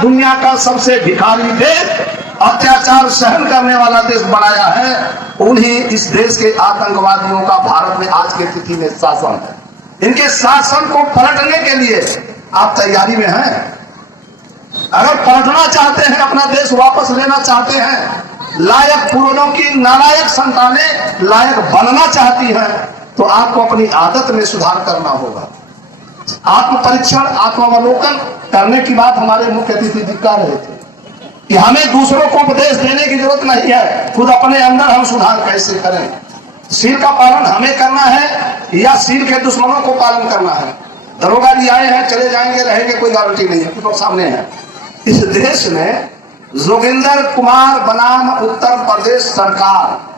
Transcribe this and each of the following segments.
दुनिया का सबसे भिखारी देश, अत्याचार सहन करने वाला देश बनाया है। उन्हीं इस देश के आतंकवादियों का भारत में आज की स्थिति में शासन है। इनके शासन को पलटने के लिए आप तैयारी में हैं? अगर पलटना चाहते हैं, अपना देश वापस लेना चाहते हैं, लायक पूर्वजों की नालायक संतानें लायक बनना चाहती हैं, तो आपको अपनी आदत में सुधार करना होगा। आत्म परीक्षण, आत्मावलोकन करने की बात हमारे मुख्य अतिथि जी कर रहे थे कि हमें दूसरों को उपदेश देने की जरूरत नहीं है, खुद अपने अंदर हम सुधार कैसे करें। सील का पालन हमें करना है या सील के दुश्मनों को पालन करना है? दरोगा जी आए हैं, चले जाएंगे, रहेंगे, कोई गारंटी नहीं है, कुछ लोग सामने हैं। इस देश में जोगिंदर कुमार बनाम उत्तर प्रदेश सरकार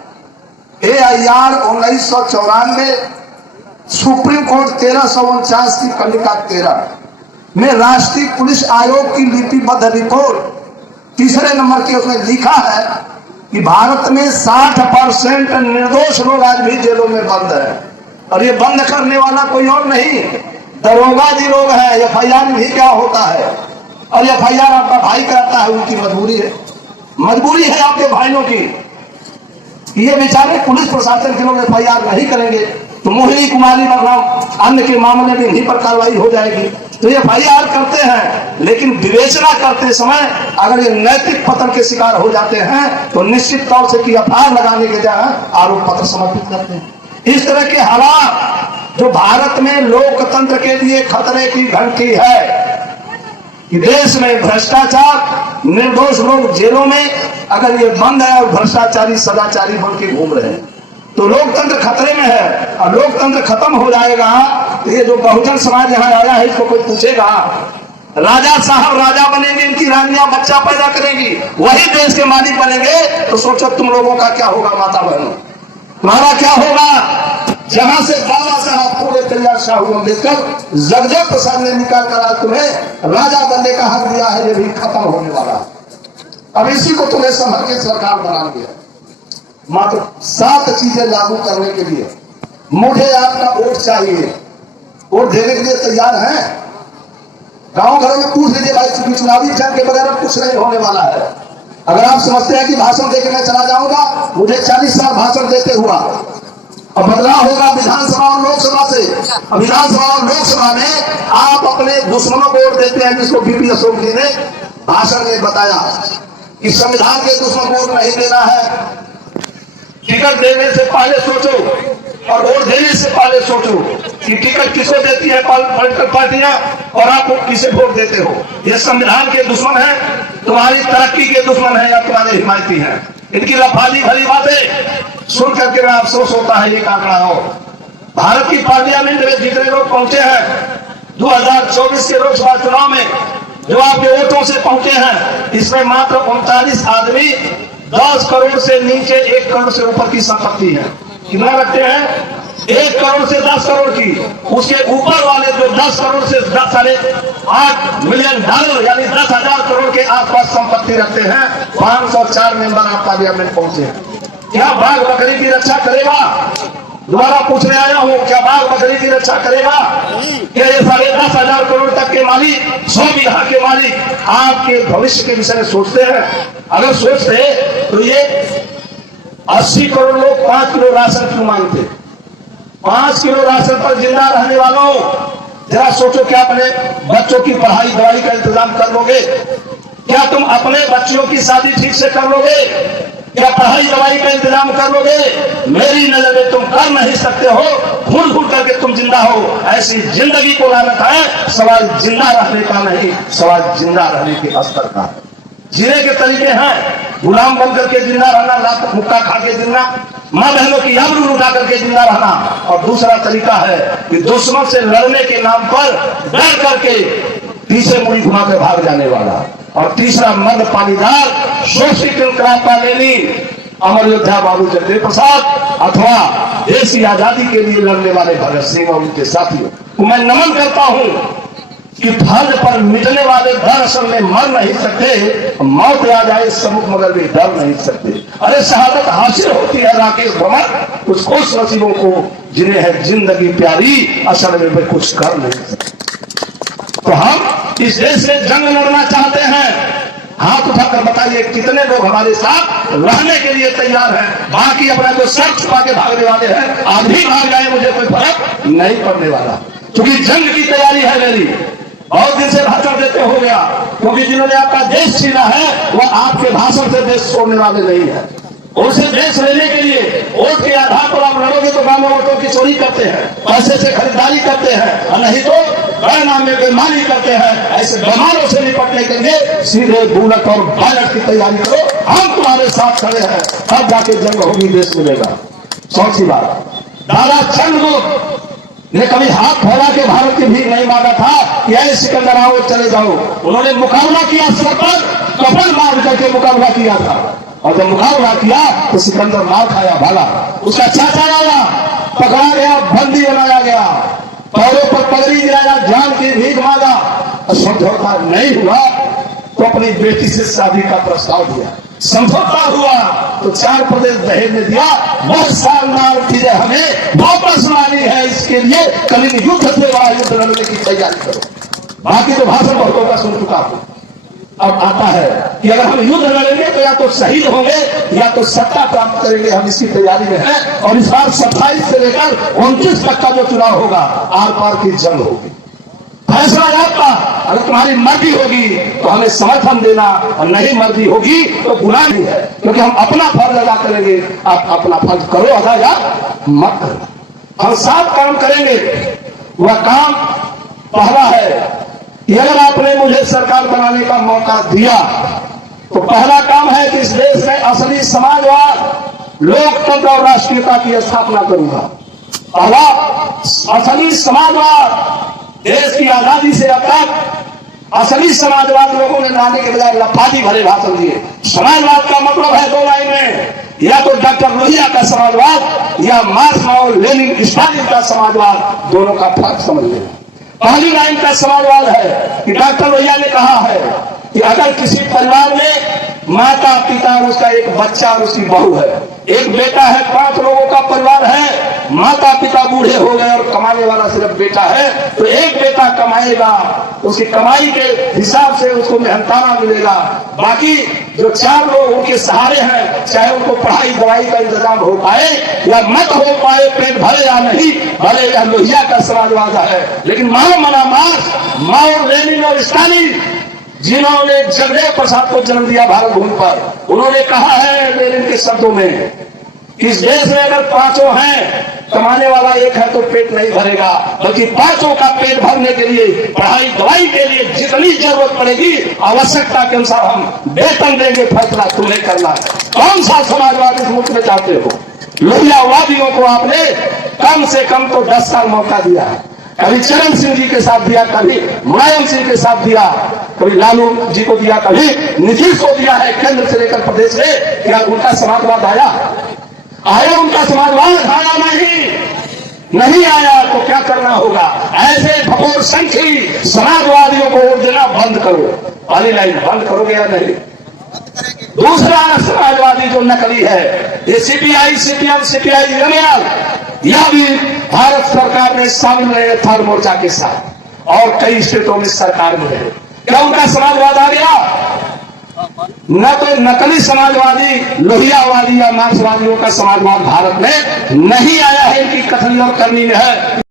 AIR 1994 सुप्रीम कोर्ट 1349 की खंडिका 13 में राष्ट्रीय पुलिस आयोग की लिपिबद्ध रिपोर्ट 3 नंबर की उसमें लिखा है कि भारत में 60% निर्दोष लोग आज भी जेलों में बंद है। और ये बंद करने वाला कोई और नहीं, दरोगा जी लोग हैं। FIR भी क्या होता है, और FIR आपका भाई कराता है, उनकी मजबूरी है। मजबूरी है आपके भाइयों की। ये बेचारे पुलिस प्रशासन के लोग FIR नहीं करेंगे तो मोहिनी कुमारी बदनाम अन्य के मामले में इन्हीं पर कार्रवाई हो जाएगी। तो ये FIR करते हैं, लेकिन विवेचना करते समय अगर ये नैतिक पतन के शिकार हो जाते हैं तो निश्चित तौर से कि FIR लगाने के जगह आरोप पत्र समर्पित करते हैं। इस तरह के हालात जो भारत में लोकतंत्र के लिए खतरे की घंटी है कि देश में भ्रष्टाचार, निर्दोष लोग जेलों में, अगर ये बंद है और भ्रष्टाचारी सदाचारी बन के घूम रहे हैं तो लोकतंत्र खतरे में है। और लोकतंत्र खत्म हो जाएगा तो ये जो बहुजन समाज यहाँ आया है, इसको कोई पूछेगा? राजा साहब राजा बनेंगे, इनकी रानियां बच्चा पैदा करेंगी, वही देश के मालिक बनेंगे। तो सोचो तुम लोगों का क्या होगा, माता बहनों, तुम्हारा क्या होगा? जहां से बाबा साहब पूरे तैयार शाहू अम्बेडकर जगजग प्रसाद ने निकाल कर आज तुम्हें राजा बनने का हक दिया है, ये भी खत्म होने वाला। अब इसी को तुम्हें संभल के सरकार बना दिया। मात्र 7 चीजें लागू करने के लिए मुझे आपका वोट चाहिए। वोट देने के लिए तैयार हैं? गांव घरों में पूछ लीजिए भाई, चूंकि चुनावी जंग के बगैर कुछ नहीं होने वाला है। अगर आप समझते हैं कि भाषण देके मैं चला जाऊंगा, मुझे 40 साल भाषण देते हुआ, और बदलाव होगा विधानसभा और लोकसभा से। विधानसभा और लोकसभा में आप अपने दुश्मनों को वोट देते हैं, जिसको BP अशोक जी ने भाषण में बताया कि संविधान के दुश्मन को वोट नहीं देना है। टिकट देने से पहले सोचो और वोट देने से पहले सोचो कि टिकट किसको देती है पॉलिटिकल पार्टियां और आप किसे वोट देते हो। ये संविधान के दुश्मन है, तुम्हारी तरक्की के दुश्मन है या तुम्हारे हिमायती हैं। इनकी लफाजी भली बातें सुन करके मैं अफसोस होता है। ये आंकड़ा हो, भारत की पार्लियामेंट में जितने लोग पहुंचे हैं 2024 के लोकसभा चुनाव में, जो आपके वोटों से पहुंचे हैं, इसमें मात्र 39 आदमी 10 करोड़ से नीचे 1 करोड़ से ऊपर की संपत्ति है। कितना रखते हैं? 1 करोड़ से 10 करोड़ की। उसके ऊपर वाले जो 10 करोड़ से 8 मिलियन डॉलर यानी 10,000 करोड़ के आसपास संपत्ति रखते हैं। 504 मेंबर आप पार्लियामेंट पहुंचे हैं। क्या बाघ बकरी की रक्षा करेगा? दोबारा पूछने आया हूं, क्या बाघ बकरी की रक्षा करेगा? क्या ये 10,500 करोड़ तक के मालिक, 100 बीघा के मालिक आपके भविष्य के विषय में सोचते हैं? अगर सोचते तो ये 80 करोड़ लोग 5 किलो राशन क्यों मांगते? 5 किलो राशन पर जिंदा रहने वालों, जरा सोचो, क्या अपने बच्चों की पढ़ाई दवाई का इंतजाम कर लोगे? क्या तुम अपने बच्चों की शादी ठीक से कर लोगे? क्या पढ़ाई दवाई का इंतजाम कर लोगे? मेरी नजर में तुम कर नहीं सकते हो। घुल घुल करके तुम जिंदा हो। ऐसी जिंदगी को लानत है। सवाल जिंदा रहने का नहीं, सवाल जिंदा रहने के स्तर का है। जीने के तरीके हैं, गुलाम बन करके जिंदा रहना, लात मुक्का खा के जिंदा, मां बहनों की आबरू लुटा करके जिंदा रहना। और दूसरा तरीका है कि दुश्मन से लड़ने के नाम पर डर करके पीछे मुड़ी घुमा कर भाग जाने वाला। और तीसरा मर्द पानीदार शोषित इनकलाब लेनी अमर योद्धा बाबू जगदेव प्रसाद अथवा देश की आजादी के लिए लड़ने वाले भगत सिंह और उनके साथियों को मैं नमन करता हूं कि फर्ज पर मिटने वाले डर असल में मर नहीं सकते। मौत आ जाए सम्मुख मगर भी डर नहीं सकते। अरे शहादत हासिल होती है राकेश भ्रमर, कुछ खुश नसीबों को जिन्हें है जिंदगी प्यारी, असल में वे कुछ कर नहीं सकते। तो हम इस देश से जंग लड़ना चाहते हैं। बताइए कितने लोग हमारे साथ रहने के लिए तैयार हैं, बाकी अपना जो सर छुपा के भागने वाले हैं, आज भी भाग जाए मुझे कोई फर्क नहीं पड़ने वाला, क्योंकि जंग की तैयारी है मेरी। बहुत दिन से भाषण देते हो गया, क्योंकि जिन्होंने आपका देश छीना है वह आपके भाषण से देश छोड़ने वाले नहीं है। उनसे देश लेने के लिए वोट के आधार पर आप लड़ोगे तो गांव वोटों की चोरी करते हैं, पैसे से खरीदारी करते हैं, और नहीं तो बड़े नाम में बेईमानी करते हैं। ऐसे बेमानों से निपटने के लिए सीधे बुलेट और बैलेट की तैयारी करो, हम तुम्हारे साथ खड़े हैं, तब जाके जंग होगी, देश मिलेगा। चौथी बात, दादा चंद्रगुप्त ने कभी हाथ फैला के भारत की भीख नहीं मांगा था कि ऐसे सिकंदर आओ चले जाओ। उन्होंने मुकाबला किया, सर पर कफन मार करके मुकाबला किया था, और जब मुकाबला किया तो सिकंदर मार खाया, भागा। उसका चाचा आया, पकड़ा गया, बंदी बनाया गया, पैरों पर पगड़ी गिराया, जान की भीख मांगा, और समझौता नहीं हुआ तो अपनी बेटी से शादी का प्रस्ताव दिया। समझौता हुआ तो 4 प्रदेश दहेज में दिया। 10 साल नार चीजें हमें वापस लानी है, इसके लिए कलिंग युद्ध से बड़ा युद्ध लड़ने की तैयारी करो। बाकी तो भाषण बहुतों का सुन चुका हूं। अब आता है कि अगर हम युद्ध लड़ेंगे तो या तो शहीद होंगे या तो सत्ता प्राप्त करेंगे, हम इसकी तैयारी में हैं। और इस बार 27 से लेकर 29 तक का जो चुनाव होगा, आर पार की जंग होगी। फैसला आपका, अगर तुम्हारी मर्जी होगी तो हमें समर्थन देना, और नहीं मर्जी होगी तो गुनाह नहीं है, क्योंकि हम अपना फर्ज अदा करेंगे। आप अपना फर्ज करो अदा या मत करो। हम 7 काम करेंगे। वह काम पहला है कि अगर आपने मुझे सरकार बनाने का मौका दिया तो पहला काम है कि इस देश में असली समाजवाद, लोकतंत्र और राष्ट्रीयता की स्थापना करूंगा। पहला असली समाजवाद, देश की आजादी से अब तक असली समाजवाद लोगों ने लाने के बजाय लफाजी भरे भाषण दिए। समाजवाद का मतलब है 2 लाइन में, या तो डॉक्टर लोहिया का समाजवाद या मार्क्स माओ लेनिन स्टालिन का समाजवाद। दोनों का फर्क समझ लेना। पहली लाइन का समाजवाद है कि डॉक्टर लोहिया ने कहा है कि अगर किसी परिवार में माता पिता और उसका एक बच्चा और उसकी बहू है, एक बेटा है, 5 लोगों का परिवार है, माता पिता बूढ़े हो गए और कमाने वाला सिर्फ बेटा है, तो एक बेटा कमाएगा, उसकी कमाई के हिसाब से उसको मेहनताना मिलेगा। बाकी जो 4 लोग उनके सहारे हैं, चाहे उनको पढ़ाई दवाई का इंतजाम हो पाए या मत हो पाए, पेट भरे या नहीं भले, यह लोहिया का समाजवाद है। लेकिन माओ मना मार्क्स, माओ लेनिन और स्टालिन, जिन्होंने जगदेव प्रसाद को जन्म दिया भारत भूमि पर, उन्होंने कहा है लेनिन के शब्दों में कि इस देश में अगर 5 हैं, कमाने वाला एक है तो पेट नहीं भरेगा, बल्कि 5 का पेट भरने के लिए, पढ़ाई दवाई के लिए जितनी जरूरत पड़ेगी आवश्यकता के अनुसार हम वेतन देंगे। फैसला तुम्हें करना है। कौन सा समाजवाद इस मुल्क में चाहते हो? लोहियावादियों को आपने कम से कम तो 10 साल मौका दिया है। कभी चरण सिंह जी के साथ दिया, कभी मुलायम सिंह के साथ दिया, कभी लालू जी को दिया, कभी नीतीश को दिया है, केंद्र से लेकर प्रदेश में। क्या उनका समाजवाद आया? उनका समाजवाद आया नहीं आया तो क्या करना होगा? ऐसे भगोर संख्यी समाजवादियों को वोट देना बंद करो। पहली लाइन बंद करोगे या नहीं? दूसरा समाजवादी जो नकली है, ये सीपीआई, सीपीएम, सीपीआई, एमएल, यह भी भारत सरकार में शामिल रहे थर्ड मोर्चा के साथ, और कई स्टेटों में सरकार में रहे। क्या उनका समाजवाद आ गया? न तो नकली समाजवादी, लोहियावादी या मार्क्सवादियों का समाजवाद भारत में नहीं आया है, इनकी कथनी और करनी में है।